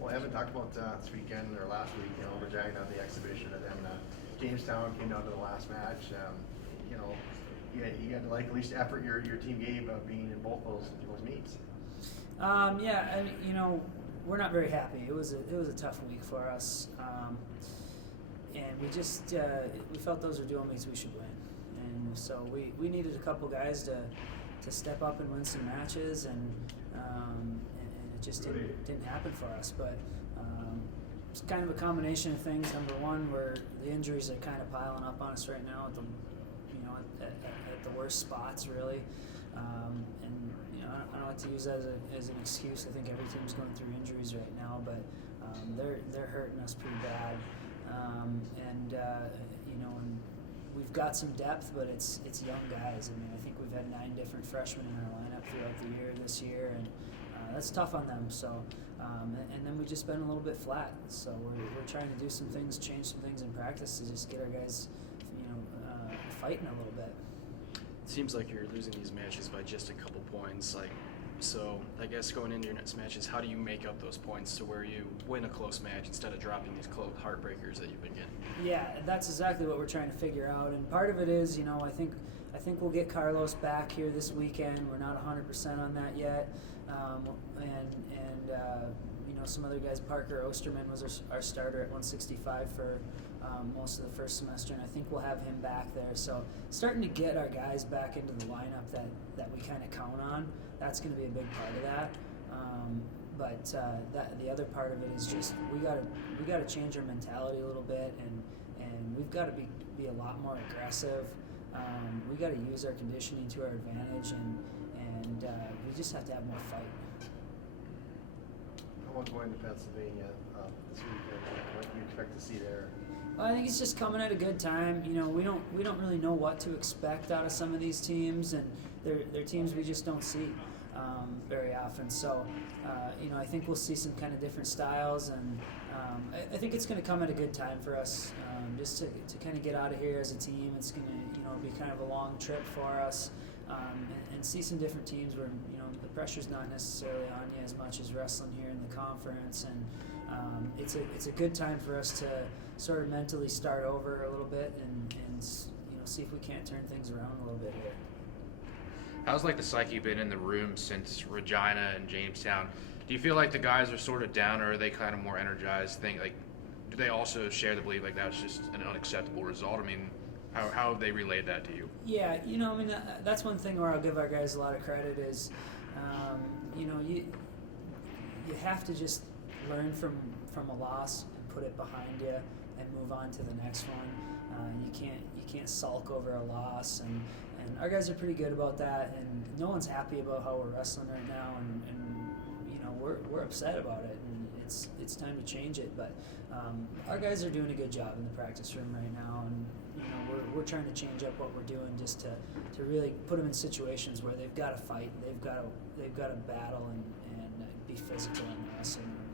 Well, Evan, talked about this weekend or last week, Regina, the exhibition, and then Jamestown came down to the last match. You know, you got to like at least the effort your team gave being in both those meets. Yeah, we're not very happy. It was a tough week for us, and we just we felt those were dual meets we should win, and so we needed a couple guys to step up and win some matches, and it just didn't happen for us. But it's kind of a combination of things. Number one, where the injuries are kind of piling up on us right now at the at the worst spots really. And I don't like to use that as an excuse. I think every team's going through injuries right now, but they're hurting us pretty bad. And we've got some depth, but it's young guys. I mean, I think we've had 9 different freshmen in our lineup throughout the year this year, and that's tough on them. So, and then we just been a little bit flat. So we're trying to do some things, change some things in practice to just get our guys, fighting a little bit. It seems like you're losing these matches by just a couple points. So I guess going into your next matches, how do you make up those points to where you win a close match instead of dropping these close heartbreakers that you've been getting? Yeah, that's exactly what we're trying to figure out. And part of it is, I think we'll get Carlos back here this weekend. We're not 100% on that yet. Some other guys. Parker Osterman was our starter at 165 for most of the first semester, and I think we'll have him back there. So starting to get our guys back into the lineup that we kind of count on, that's going to be a big part of that. But the other part of it is just we got to change our mentality a little bit, and we've got to be a lot more aggressive. We got to use our conditioning to our advantage, and we just have to have more fight. How about going to Pennsylvania this weekend? What do you expect to see there? Well, I think it's just coming at a good time. We don't really know what to expect out of some of these teams, and they're teams we just don't see very often. So, I think we'll see some kind of different styles, and I think it's going to come at a good time for us, just to kind of get out of here as a team. It's going to be kind of a long trip for us, and see some different teams where the pressure's not necessarily on you as much as wrestling here in the conference, and it's a good time for us to sort of mentally start over a little bit and see if we can't turn things around a little bit here. How's the psyche been in the room since Regina and Jamestown? Do you feel like the guys are sort of down, or are they kind of more energized? Do they also share the belief that was just an unacceptable result? I mean, how have they relayed that to you? Yeah, that's one thing where I'll give our guys a lot of credit is, you have to just learn from a loss and put it behind you and move on to the next one. You can't sulk over a loss, and our guys are pretty good about that, and no one's happy about how we're wrestling right now, and we're upset about it, and it's time to change it. But our guys are doing a good job in the practice room right now, and we're trying to change up what we're doing just to really put them in situations where they've got to fight, they've got to battle and be physical in the wrestling room.